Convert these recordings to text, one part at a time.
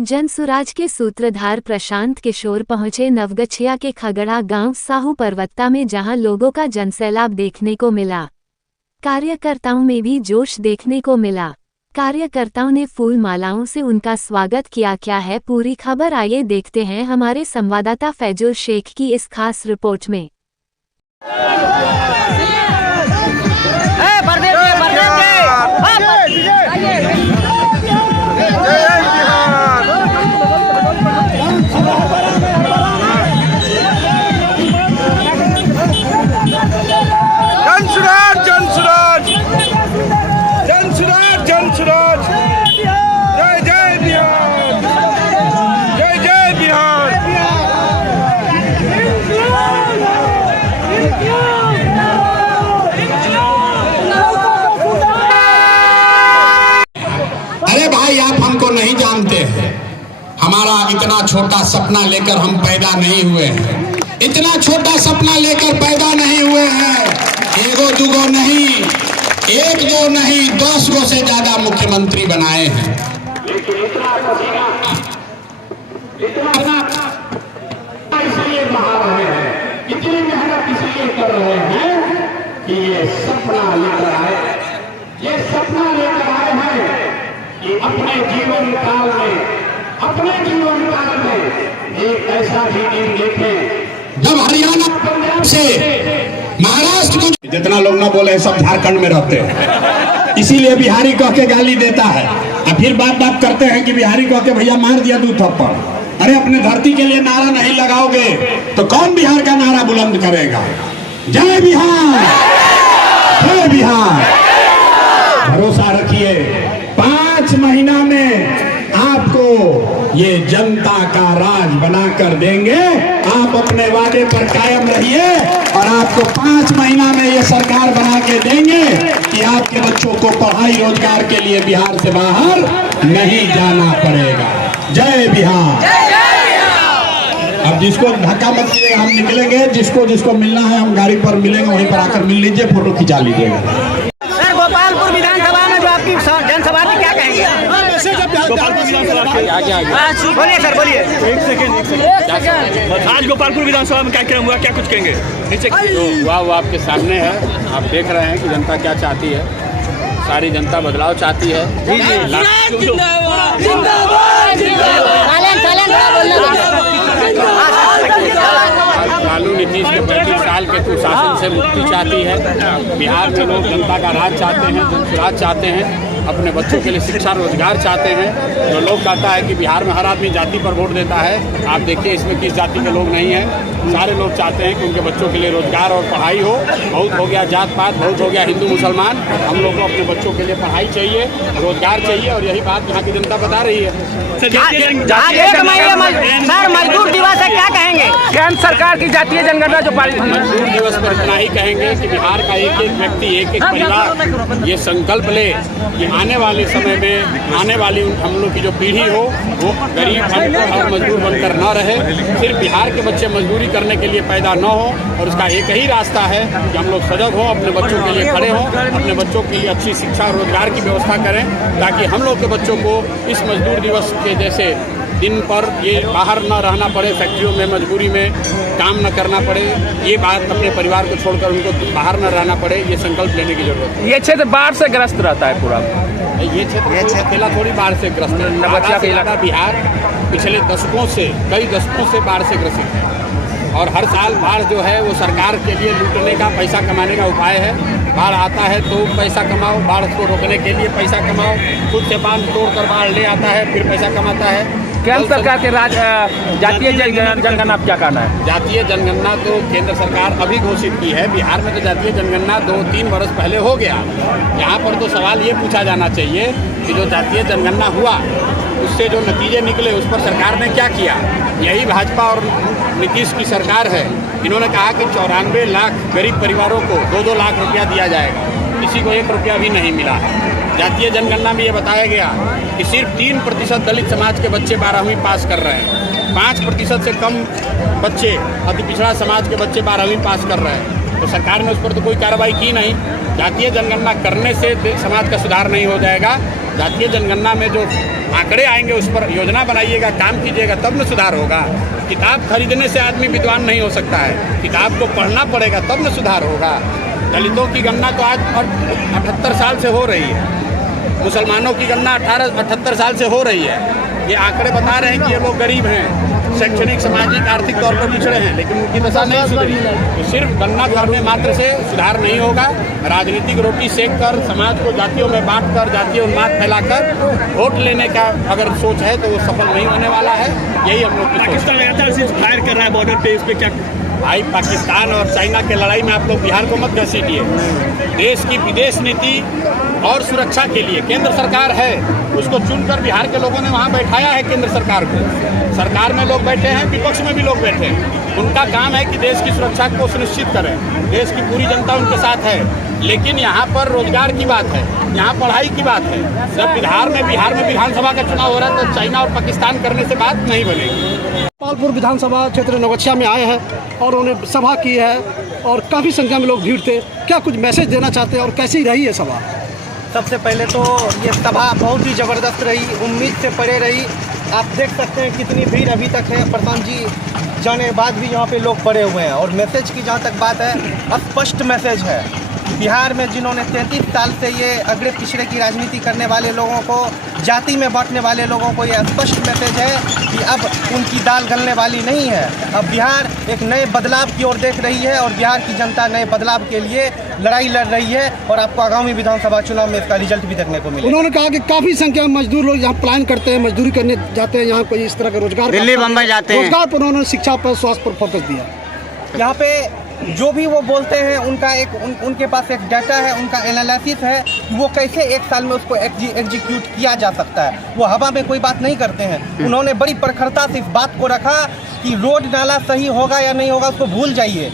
जनसुराज के सूत्रधार प्रशांत किशोर पहुंचे नवगछिया के खगड़ा गांव साहू पर्वत्ता में, जहां लोगों का जनसैलाब देखने को मिला। कार्यकर्ताओं में भी जोश देखने को मिला। कार्यकर्ताओं ने फूल मालाओं से उनका स्वागत किया। क्या है पूरी खबर, आइए देखते हैं हमारे संवाददाता फैजुल शेख की इस खास रिपोर्ट में। जय जय बिहार, जय जय बिहार। अरे भाई, आप हमको नहीं जानते हैं। हमारा इतना छोटा सपना लेकर हम पैदा नहीं हुए हैं। इतना छोटा सपना लेकर पैदा नहीं हुए हैं। एगो दुगो नहीं, एक दो नहीं, 10 गो से ज्यादा मुख्यमंत्री बनाए हैं। इसलिए बहा रहे हैं, इतनी मेहनत इसलिए कर रहे हैं कि ये सपना लेकर आए हैं कि अपने जीवन काल में एक ऐसा भी दिन देखें जब हरियाणा से महाराष्ट्र को, जितना लोग ना बोले सब झारखंड में रहते हैं, इसीलिए बिहारी कह के गाली देता है। और फिर बात करते हैं कि बिहारी कह के भैया मार दिया 2 थप्पड़। अरे अपने धरती के लिए नारा नहीं लगाओगे तो कौन बिहार का नारा बुलंद करेगा? जय बिहार, जय बिहार। भरोसा रखिए, 5 महीना में आपको ये जनता का राज बना कर देंगे। आप अपने वादे पर कायम रहिए और आपको 5 महीना में ये सरकार बना के देंगे कि आपके बच्चों को पढ़ाई रोजगार के लिए बिहार से बाहर नहीं जाना पड़ेगा। जय बिहार। अब जिसको धक्का मत कीजिएगा, हम निकलेंगे। जिसको मिलना है हम गाड़ी पर मिलेंगे, वहीं पर आकर मिल लीजिए, फोटो खिंचा लीजिएगा। सर, गोपालपुर विधानसभा में जो आपकी जनसभा में क्या कहेंगे? बोलिए सर, बोलिए। एक सेकेंड। आज गोपालपुर विधानसभा में क्या क्या हुआ, क्या कुछ कहेंगे? हुआ वो आपके सामने है। आप देख रहे हैं कि जनता क्या चाहती है। सारी जनता बदलाव चाहती है। लालू नीतीश के 35 साल के कुशासन से मुक्ति चाहती है। बिहार में लोग जनता का राज चाहते हैं, जनसुराज चाहते हैं, अपने बच्चों के लिए शिक्षा रोजगार चाहते हैं। जो लोग कहता है कि बिहार में हर आदमी जाति पर वोट देता है, आप देखिए इसमें किस जाति के लोग नहीं हैं। सारे लोग चाहते हैं कि उनके बच्चों के लिए रोजगार और पढ़ाई हो। बहुत हो गया जात पात, बहुत हो गया हिंदू मुसलमान। हम लोग को अपने बच्चों के लिए पढ़ाई चाहिए, रोजगार चाहिए, और यही बात यहाँ की जनता बता रही है। सर, मजदूर दिवस है, क्या कहेंगे? केंद्र सरकार की जातीय जनगणना जो पारित, मजदूर दिवस पर इतना ही कहेंगे कि बिहार का एक एक व्यक्ति, एक एक परिवार ये संकल्प ले कि आने वाले समय में आने वाली हम लोग की जो पीढ़ी हो वो गरीब और मजदूर बनकर न रहे। सिर्फ बिहार के बच्चे मजदूरी करने के लिए पैदा न हो, और उसका एक ही रास्ता है कि हम लोग सजग हों, अपने बच्चों के लिए खड़े हों, अपने बच्चों के लिए अच्छी शिक्षा और रोजगार की व्यवस्था करें, ताकि हम लोग के बच्चों को इस मजदूर दिवस के जैसे दिन पर ये बाहर न रहना पड़े, फैक्ट्रियों में मजबूरी में काम न करना पड़े। ये बात अपने परिवार को छोड़कर उनको बाहर न रहना पड़े, ये संकल्प लेने की जरूरत है। ये क्षेत्र बाढ़ से ग्रस्त रहता है पूरा। ये क्षेत्र अकेला थोड़ी बाढ़ से ग्रस्त है। नवगछिया का इलाका बिहार पिछले दशकों से, कई दशकों से बाढ़ से ग्रसित है, और हर साल बाढ़ जो है वो सरकार के लिए लूटने का, पैसा कमाने का उपाय है। बाढ़ आता है तो पैसा कमाओ, बाढ़ को रोकने के लिए पैसा कमाओ, खुद से बांध तोड़कर बाढ़ ले आता है, फिर पैसा कमाता है। केंद्र सरकार के जातीय जनगणना क्या कहना है? जातीय जनगणना तो केंद्र सरकार अभी घोषित की है। बिहार में तो जातीय जनगणना 2-3 वर्ष पहले हो गया। यहाँ पर तो सवाल ये पूछा जाना चाहिए कि जो जातीय जनगणना हुआ उससे जो नतीजे निकले उस पर सरकार ने क्या किया। यही भाजपा और नीतीश की सरकार है। इन्होंने कहा कि 94 लाख गरीब परिवारों को 2-2 लाख रुपया दिया जाएगा, किसी को 1 रुपया भी नहीं मिला है। जातीय जनगणना में ये बताया गया कि सिर्फ 3% दलित समाज के बच्चे 12वीं पास कर रहे हैं, 5% से कम बच्चे अति पिछड़ा समाज के बच्चे 12वीं पास कर रहे हैं। तो सरकार ने उस पर तो कोई कार्रवाई की नहीं। जातीय जनगणना करने से समाज का सुधार नहीं हो जाएगा। जातीय जनगणना में जो आंकड़े आएंगे उस पर योजना बनाइएगा, काम कीजिएगा, तब न सुधार होगा। किताब खरीदने से आदमी विद्वान नहीं हो सकता है, किताब को पढ़ना पड़ेगा तब न सुधार होगा। दलितों की गणना तो आज 78 साल से हो रही है, मुसलमानों की गणना 78 साल से हो रही है। ये आंकड़े बता रहे हैं कि ये लोग गरीब हैं, शैक्षणिक, सामाजिक, आर्थिक तौर पर पिछड़े हैं, लेकिन उनकी दशा नहीं सुधरी। तो सिर्फ गणना करने मात्र से सुधार नहीं होगा। राजनीतिक रोटी सेक कर, समाज को जातियों में बांट कर, जातीय उन्माद फैलाकर वोट लेने का अगर सोच है तो वो सफल नहीं होने वाला है। यही हम लोग की सोच है। पाकिस्तान लगातार सिर्फ फायर कर रहा है बॉर्डर पे, इस पे क्या? भाई, पाकिस्तान और चाइना के लड़ाई में आप लोग बिहार को मत घसीटिए। देश की विदेश नीति और सुरक्षा के लिए केंद्र सरकार है, उसको चुनकर बिहार के लोगों ने वहाँ बैठाया है। केंद्र सरकार को, सरकार में लोग बैठे हैं, विपक्ष में भी लोग बैठे हैं। उनका काम है कि देश की सुरक्षा को सुनिश्चित करें। देश की पूरी जनता उनके साथ है, लेकिन यहाँ पर रोजगार की बात है, यहाँ पढ़ाई की बात है। जब बिहार में विधानसभा का चुनाव हो रहा है तो चाइना और पाकिस्तान करने से बात नहीं बनेगी। गोपालपुर विधानसभा क्षेत्र नवगछिया में आए हैं और उन्होंने सभा की है और काफ़ी संख्या में लोग भीड़ थे। क्या कुछ मैसेज देना चाहते हैं और कैसी रही है सभा? सबसे पहले तो ये सभा बहुत ही ज़बरदस्त रही, उम्मीद से परे रही। आप देख सकते हैं कितनी भीड़ अभी तक है। प्रधान जी जाने के बाद भी यहाँ पे लोग पड़े हुए हैं। और मैसेज की जहाँ तक बात है, स्पष्ट मैसेज है। बिहार में जिन्होंने 33 साल से ये अगड़े पिछड़े की राजनीति करने वाले लोगों को, जाति में बांटने वाले लोगों को ये स्पष्ट मैसेज है कि अब उनकी दाल गलने वाली नहीं है। अब बिहार एक नए बदलाव की ओर देख रही है और बिहार की जनता नए बदलाव के लिए लड़ाई लड़ रही है और आपको आगामी विधानसभा चुनाव में इसका रिजल्ट भी देखने को मिलेगा। उन्होंने कहा कि काफ़ी संख्या में मजदूर लोग यहाँ प्लान करते हैं, मजदूरी करने जाते हैं, यहाँ कोई इस तरह का रोजगार, दिल्ली बम्बई जाते हैं। रोजगार पर उन्होंने शिक्षा पर, स्वास्थ्य पर फोकस दिया। यहाँ पे जो भी वो बोलते हैं उनका उनके पास एक डाटा है, उनका एनालिसिस है कि वो कैसे एक साल में उसको एग्जीक्यूट किया जा सकता है। वो हवा में कोई बात नहीं करते हैं। उन्होंने बड़ी प्रखरता से इस बात को रखा कि रोड नाला सही होगा या नहीं होगा उसको भूल जाइए,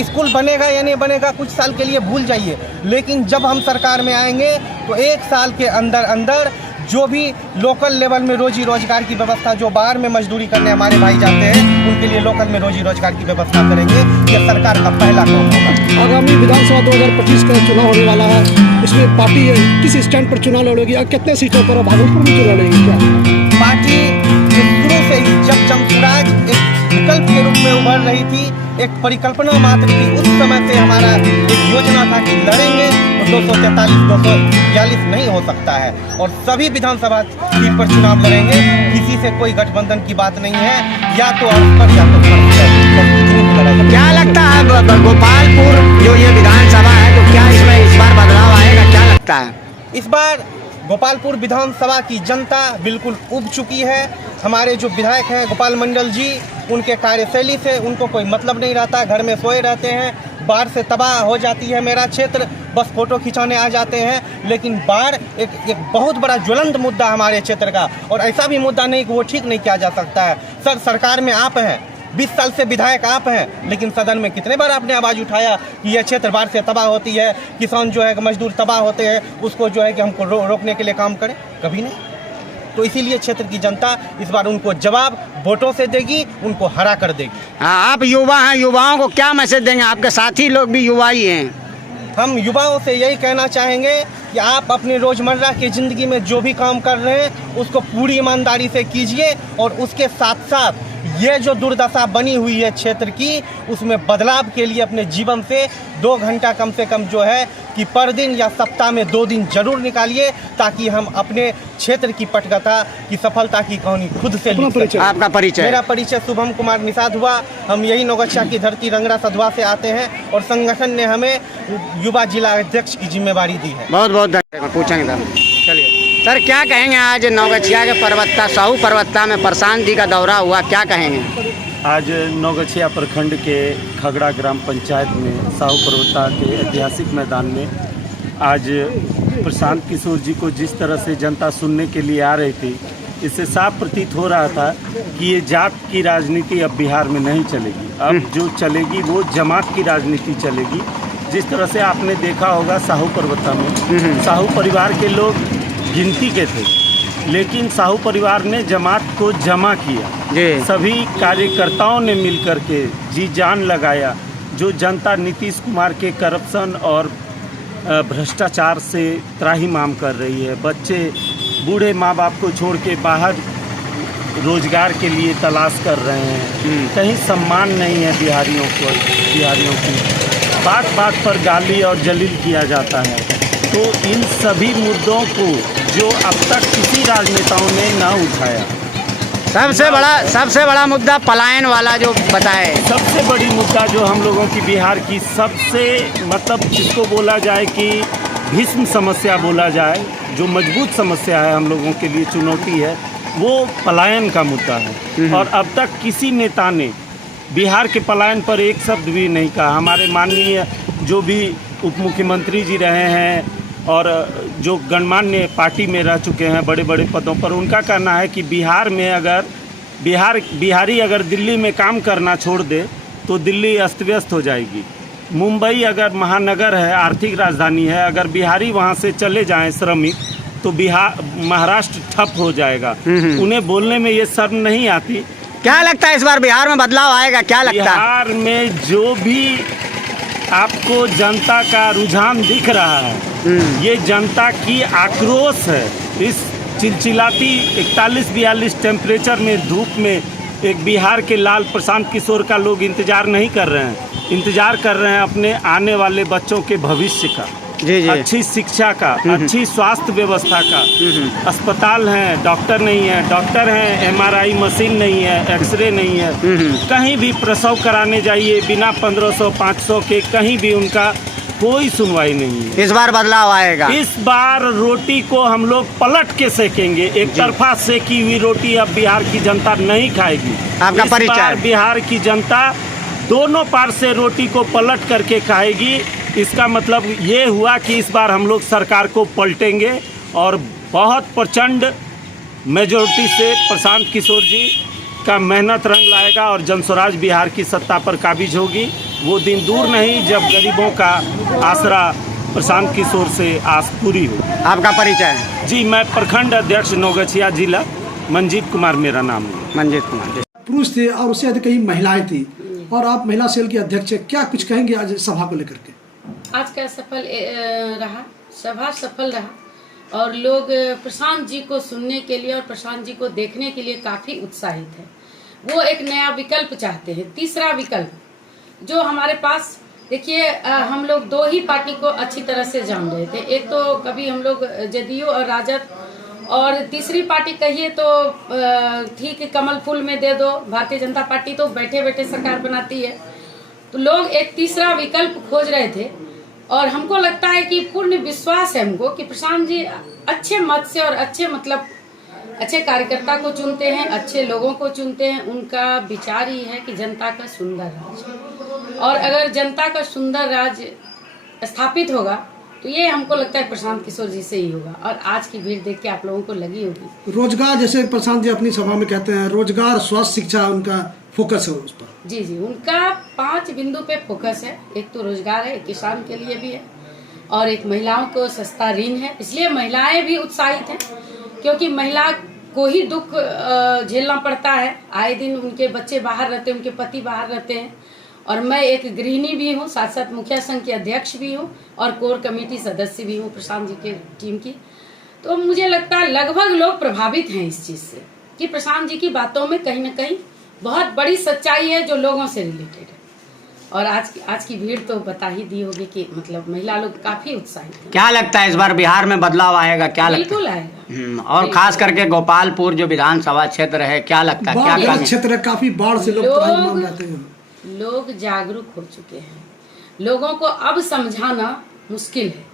स्कूल बनेगा या नहीं बनेगा कुछ साल के लिए भूल जाइए, लेकिन जब हम सरकार में आएंगे तो एक साल के अंदर अंदर जो भी लोकल लेवल में रोजी रोजगार की व्यवस्था, जो बाहर में मजदूरी करने हमारे भाई जाते हैं उनके लिए लोकल में रोजी रोजगार की व्यवस्था करेंगे। ये सरकार का पहला काम होगा। आगामी विधानसभा 2025 का चुनाव होने वाला है, इसमें पार्टी किस स्टैंड पर चुनाव लड़ेगी और कितने सीटों पर? भागलपुर में चुनाव लड़ेगी क्या? पार्टी शुरू से ही जब जमसुराज एक विकल्प के रूप में उभर रही थी, एक परिकल्पना मात्र थी, उस समय से हमारा एक योजना था कि लड़ेंगे तो 243 242 नहीं हो सकता है और सभी विधानसभा सीट पर चुनाव लड़ेंगे। किसी से कोई गठबंधन की बात नहीं है, या तो अर्थ पर या तो फर्ज है। क्या लगता है गोपालपुर जो ये विधानसभा है तो क्या इसमें इस बार बदलाव आएगा, क्या लगता है? इस बार गोपालपुर विधानसभा की जनता बिल्कुल उब चुकी है। हमारे जो विधायक हैं गोपाल मंडल जी, उनके कार्यशैली से उनको कोई मतलब नहीं रहता, घर में सोए रहते हैं। बाढ़ से तबाह हो जाती है मेरा क्षेत्र, बस फोटो खिंचाने आ जाते हैं। लेकिन बाढ़ एक बहुत बड़ा ज्वलंत मुद्दा हमारे क्षेत्र का, और ऐसा भी मुद्दा नहीं कि वो ठीक नहीं किया जा सकता है। सर, सरकार में आप हैं, 20 साल से विधायक आप हैं, लेकिन सदन में कितने बार आपने आवाज़ उठाया कि यह क्षेत्र बाढ़ से तबाह होती है, किसान जो है मजदूर तबाह होते हैं, उसको जो है कि हमको रोकने के लिए काम करें? कभी नहीं। तो इसीलिए क्षेत्र की जनता इस बार उनको जवाब वोटों से देगी, उनको हरा कर देगी। हाँ, आप युवा हैं, युवाओं को क्या मैसेज देंगे? आपके साथी लोग भी युवा ही हैं। हम युवाओं से यही कहना चाहेंगे कि आप अपनी रोज़मर्रा की ज़िंदगी में जो भी काम कर रहे हैं उसको पूरी ईमानदारी से कीजिए, और उसके साथ साथ ये जो दुर्दशा बनी हुई है क्षेत्र की, उसमें बदलाव के लिए अपने जीवन से 2 घंटा कम से कम जो है कि पर दिन या सप्ताह में 2 दिन जरूर निकालिए, ताकि हम अपने क्षेत्र की पटकथा की सफलता की कहानी खुद से लिख सकें। आपका परिचय? मेरा परिचय शुभम कुमार निषाद हुआ। हम यही नवगछिया की धरती रंगरा सधवा से आते हैं और संगठन ने हमें युवा जिला अध्यक्ष की जिम्मेवारी दी है। बहुत बहुत धन्यवाद। पूछेंगे सर। चलिए सर, क्या कहेंगे? आज नवगछिया के परवत्ता, साहू परवत्ता में प्रशांत जी का दौरा हुआ, क्या कहेंगे? आज नवगछिया प्रखंड के खगड़ा ग्राम पंचायत में साहू पर्वता के ऐतिहासिक मैदान में आज प्रशांत किशोर जी को जिस तरह से जनता सुनने के लिए आ रही थी, इससे साफ प्रतीत हो रहा था कि ये जात की राजनीति अब बिहार में नहीं चलेगी। अब जो चलेगी वो जमात की राजनीति चलेगी। जिस तरह से आपने देखा होगा साहू पर्वता में साहू परिवार के लोग गिनती के थे, लेकिन साहू परिवार ने जमात को जमा किया। सभी कार्यकर्ताओं ने मिलकर के जी जान लगाया। जो जनता नीतीश कुमार के करप्शन और भ्रष्टाचार से त्राहिमाम कर रही है, बच्चे बूढ़े माँ बाप को छोड़ के बाहर रोजगार के लिए तलाश कर रहे हैं। कहीं सम्मान नहीं है बिहारियों की बात बात पर गाली और जलील किया जाता है। तो इन सभी मुद्दों को जो अब तक किसी राजनेताओं ने ना उठाया, सबसे बड़ा मुद्दा पलायन वाला जो बताए, सबसे बड़ी मुद्दा जो हम लोगों की बिहार की सबसे मतलब जिसको बोला जाए कि भीष्म समस्या बोला जाए, जो मजबूत समस्या है हम लोगों के लिए चुनौती है, वो पलायन का मुद्दा है। और अब तक किसी नेता ने बिहार के पलायन पर एक शब्द भी नहीं कहा। हमारे माननीय जो भी उप मुख्यमंत्री जी रहे हैं और जो गणमान्य पार्टी में रह चुके हैं बड़े बड़े पदों पर, उनका कहना है कि बिहार में अगर बिहारी अगर दिल्ली में काम करना छोड़ दे तो दिल्ली अस्त व्यस्त हो जाएगी। मुंबई अगर महानगर है, आर्थिक राजधानी है, अगर बिहारी वहाँ से चले जाएं श्रमिक तो महाराष्ट्र ठप हो जाएगा। उन्हें बोलने में ये शर्म नहीं आती। क्या लगता है इस बार बिहार में बदलाव आएगा? क्या लगता है बिहार में जो भी आपको जनता का रुझान दिख रहा है, ये जनता की आक्रोश है। इस चिलचिलाती 41-42 टेम्परेचर में, धूप में एक बिहार के लाल प्रशांत किशोर का लोग इंतजार नहीं कर रहे हैं, इंतजार कर रहे हैं अपने आने वाले बच्चों के भविष्य का, अच्छी शिक्षा का, अच्छी स्वास्थ्य व्यवस्था का। अस्पताल हैं, डॉक्टर नहीं है, डॉक्टर हैं, MRI मशीन नहीं है, एक्सरे नहीं है। कहीं भी प्रसव कराने जाइए बिना 1500-500 के, कहीं भी उनका कोई सुनवाई नहीं है। इस बार बदलाव आएगा। इस बार रोटी को हम लोग पलट के सेकेंगे। एक तरफा सेकी हुई रोटी अब बिहार की जनता नहीं खाएगी। आपका परिचय? बिहार की जनता दोनों पार से रोटी को पलट करके खाएगी। इसका मतलब ये हुआ कि इस बार हम लोग सरकार को पलटेंगे और बहुत प्रचंड मेजोरिटी से प्रशांत किशोर जी का मेहनत रंग लाएगा और जनस्वराज बिहार की सत्ता पर काबिज होगी। वो दिन दूर नहीं जब गरीबों का आसरा प्रशांत किशोर से आस पूरी हो। आपका परिचय? जी, मैं प्रखंड अध्यक्ष नवगछिया जिला, मंजीत कुमार मेरा नाम है। मंजीत कुमार। पुरुष थे और उससे अधिक कई महिलाएं थी और आप महिला सेल की अध्यक्ष हैं, क्या कुछ कहेंगे आज सभा को लेकर के? आज का सभा सफल रहा और लोग प्रशांत जी को सुनने के लिए और प्रशांत जी को देखने के लिए काफ़ी उत्साहित है। वो एक नया विकल्प चाहते हैं, तीसरा विकल्प जो हमारे पास। देखिए, हम लोग दो ही पार्टी को अच्छी तरह से जान रहे थे। एक तो कभी हम लोग जदयू और राजद, और तीसरी पार्टी कहिए तो ठीक है कमल फूल में दे दो, भारतीय जनता पार्टी तो बैठे बैठे सरकार बनाती है। तो लोग एक तीसरा विकल्प खोज रहे थे और हमको लगता है कि पूर्ण विश्वास है हमको कि प्रशांत जी अच्छे मत से और अच्छे कार्यकर्ता को चुनते हैं, अच्छे लोगों को चुनते हैं। उनका विचार ही है कि जनता का सुंदर राज, और अगर जनता का सुंदर राज स्थापित होगा तो ये हमको लगता है प्रशांत किशोर जी से ही होगा। और आज की भीड़ देख के आप लोगों को लगी होगी। रोजगार, जैसे प्रशांत जी अपनी सभा में कहते हैं, रोजगार, स्वास्थ्य, शिक्षा उनका फोकस है उस पर। जी, उनका 5 बिंदु पे फोकस है। एक तो रोजगार है, एक किसान के लिए भी है, और एक महिलाओं को सस्ता ऋण है। इसलिए महिलाएं भी उत्साहित हैं क्योंकि महिला को ही दुख झेलना पड़ता है। आए दिन उनके बच्चे बाहर रहते हैं, उनके पति बाहर रहते हैं। और मैं एक गृहिणी भी हूँ, साथ साथ मुखिया संघ की अध्यक्ष भी हूँ और कोर कमेटी सदस्य भी हूँ प्रशांत जी के टीम की। तो मुझे लगता है लगभग लोग प्रभावित हैं इस चीज़ से कि प्रशांत जी की बातों में कहीं ना कहीं बहुत बड़ी सच्चाई है जो लोगों से रिलेटेड है। और आज की भीड़ तो बता ही दी होगी कि मतलब महिला लोग काफी उत्साहित हैं। क्या लगता है इस बार बिहार में बदलाव आएगा? क्या लगता है? बिल्कुल आएगा। और खास करके गोपालपुर जो विधानसभा क्षेत्र है, क्या लगता है? क्या क्षेत्र काफी बाढ़ से लोग जागरूक हो चुके हैं। लोगों को अब समझाना मुश्किल है।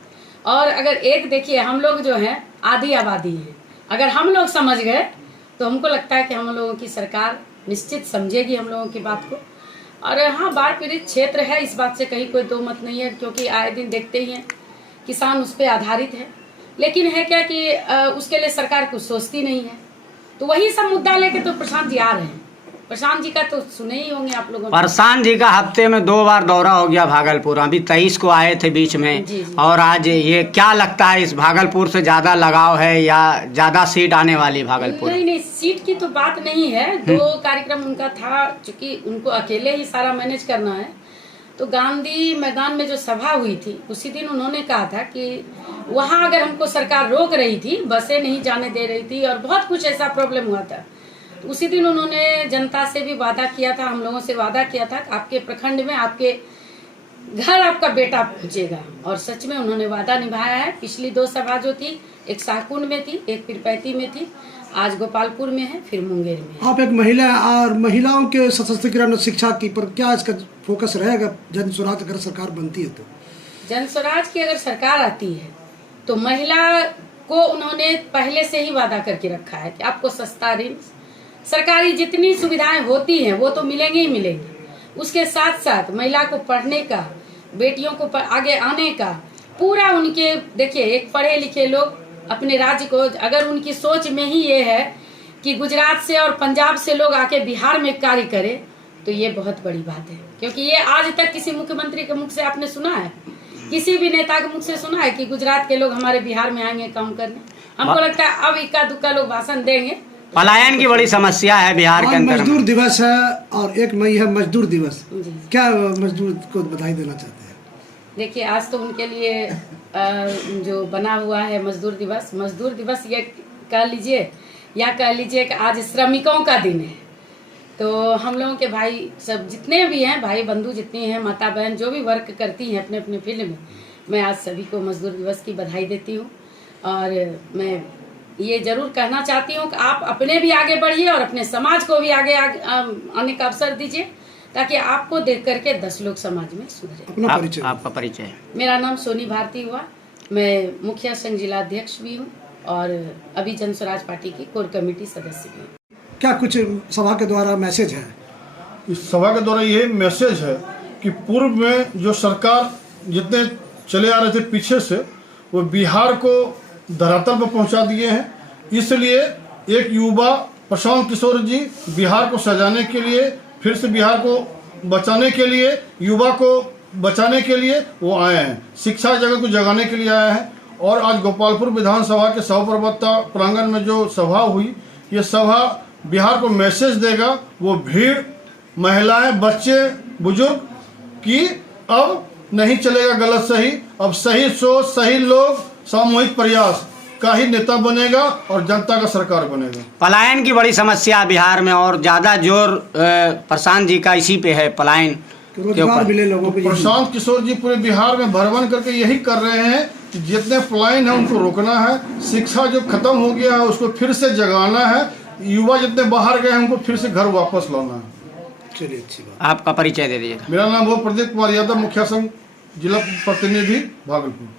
और अगर एक देखिए, हम लोग जो है आधी आबादी है, अगर हम लोग समझ गए तो हमको लगता है कि हम लोगों की सरकार निश्चित समझेगी हम लोगों की बात को। और हाँ, बाढ़ पीड़ित क्षेत्र है, इस बात से कहीं कोई दो मत नहीं है, क्योंकि आए दिन देखते ही हैं किसान उस पर आधारित है। लेकिन है क्या कि उसके लिए सरकार कुछ सोचती नहीं है। तो वही सब मुद्दा लेके तो प्रशांत जी आ रहे हैं। प्रशांत जी का तो सुने ही होंगे आप लोगों। प्रशांत जी का हफ्ते में 2 बार दौरा हो गया भागलपुर, अभी 23 को आए थे बीच में। जी। और आज ये क्या लगता है, इस भागलपुर से ज्यादा लगाव है या ज्यादा सीट आने वाली भागलपुर? नहीं, सीट की तो बात नहीं है। 2 कार्यक्रम उनका था, चूंकि उनको अकेले ही सारा मैनेज करना है तो गांधी मैदान में जो सभा हुई थी उसी दिन उन्होंने कहा था कि वहां अगर हमको सरकार रोक रही थी, बसें नहीं जाने दे रही थी और बहुत कुछ ऐसा प्रॉब्लम हुआ था, तो उसी दिन उन्होंने जनता से भी वादा किया था, हम लोगों से वादा किया था कि आपके प्रखंड में आपके घर आपका बेटा पहुंचेगा। और सच में उन्होंने वादा निभाया है। पिछली 2 सभा जो थी, एक शाहकुंड में थी, एक पीरपैती में थी, आज गोपालपुर में है, फिर मुंगेर में है। आप एक महिला और महिलाओं के सशक्तिकरण और शिक्षा की पर क्या इसका फोकस रहेगा जन स्वराज अगर सरकार बनती है तो? जन स्वराज की अगर सरकार आती है तो महिला को उन्होंने पहले से ही वादा करके रखा है कि आपको सस्ता ऋण, सरकारी जितनी सुविधाएं होती हैं वो तो मिलेंगी ही मिलेंगी। उसके साथ साथ महिला को पढ़ने का, बेटियों को आगे आने का पूरा उनके, देखिए एक पढ़े लिखे लोग अपने राज्य को, अगर उनकी सोच में ही ये है कि गुजरात से और पंजाब से लोग आके बिहार में कार्य करें, तो ये बहुत बड़ी बात है। क्योंकि ये आज तक किसी मुख्यमंत्री के मुख से आपने सुना है, किसी भी नेता के मुख से सुना है कि गुजरात के लोग हमारे बिहार में आएंगे काम करने? हमको लगता है अब इक्का दुक्का लोग भाषण देंगे। पलायन की बड़ी समस्या है बिहार के अंदर। मजदूर दिवस है और 1 मई है मजदूर दिवस, क्या मजदूर को बधाई देना चाहते हैं? देखिए आज तो उनके लिए जो बना हुआ है मजदूर दिवस ये कह लीजिए या कह लीजिए कि आज श्रमिकों का दिन है। तो हम लोगों के भाई सब जितने भी हैं, भाई बंधु जितने हैं, माता बहन जो भी वर्क करती हैं अपने अपने फील्ड में, मैं आज सभी को मजदूर दिवस की बधाई देती हूँ। और मैं ये जरूर कहना चाहती हूँ कि आप अपने भी आगे बढ़िए और अपने समाज को भी आगे आने का अवसर दीजिए, ताकि आपको देख करके 10 लोग समाज में सुधरे। आपका परिचय? मेरा नाम सोनी भारती हुआ, मैं मुखिया संघ जिला अध्यक्ष भी हूँ और अभी जन स्वराज पार्टी की कोर कमेटी सदस्य भी हूँ। क्या कुछ सभा के द्वारा मैसेज है? इस सभा के द्वारा ये मैसेज है कि पूर्व में जो सरकार जितने चले आ रहे थे पीछे से, वो बिहार को धरातल पर पहुंचा दिए हैं। इसलिए एक युवा प्रशांत किशोर जी बिहार को सजाने के लिए, फिर से बिहार को बचाने के लिए, युवा को बचाने के लिए वो आए हैं, शिक्षा जगत को जगाने के लिए आए हैं। और आज गोपालपुर विधानसभा के साहू परबत्ता प्रांगण में जो सभा हुई, ये सभा बिहार को मैसेज देगा, वो भीड़, महिलाएं, बच्चे, बुजुर्ग, कि अब नहीं चलेगा गलत सही, अब सही सोच, सही लोग, सामूहिक प्रयास का ही नेता बनेगा और जनता का सरकार बनेगा। पलायन की बड़ी समस्या बिहार में और ज्यादा जोर प्रशांत जी का इसी पे है, पलायन के ऊपर। प्रशांत किशोर जी पूरे बिहार में भरवन करके यही कर रहे हैं कि जितने पलायन है उनको रोकना है, शिक्षा जो खत्म हो गया है उसको फिर से जगाना है, युवा जितने बाहर गए हैं उनको फिर से घर वापस लाना है। चलिए, अच्छी बात। आपका परिचय दे दीजिएगा। मेरा नाम वो प्रदीप कुमार यादव, मुखिया संघ जिला प्रतिनिधि भागलपुर।